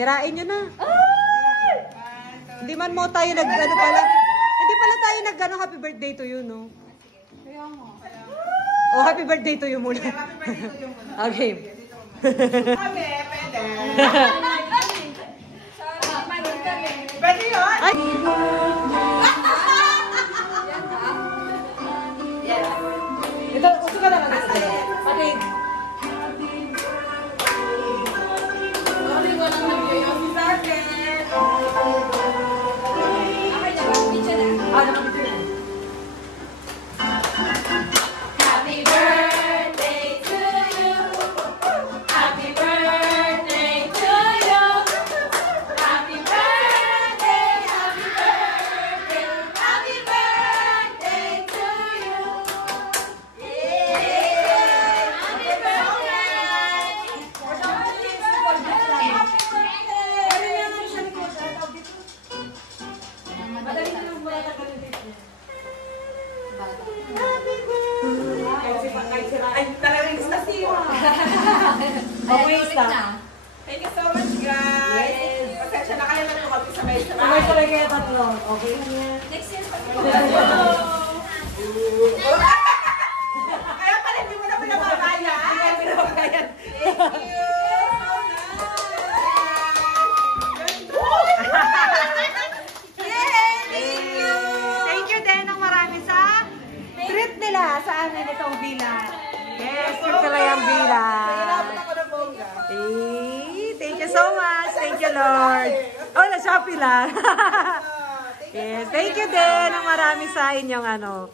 Sirain nyo na. Hindi man mo tayo nag-ano pala. Hindi pala tayo nag-ano happy birthday to you, no? Oh, happy birthday to you muna. Okay. Kami, pwede. Pwede yun? Ay! Ito, uso ka na lang. Pati. Happy birthday to you. Happy birthday to you. Happy birthday, happy birthday, happy birthday to you. Yay! Happy Ay, talagang istasiwa. Okay, stop. Thank you so much, guys. Pasensya na kayo na sabay-sabay. Sabay-sabay kayo tatlo. Okay lang yan. Next year, Kaya pala hindi mo na pinapakaya. Thank you. Thank you din ng marami sa treat nila sa amin itong bilang. Yes, treat nila yung bilang. Thank you so much. Thank you, Lord. Oh, na-Shopee lang. Yes, thank you din ng marami sa inyong ano.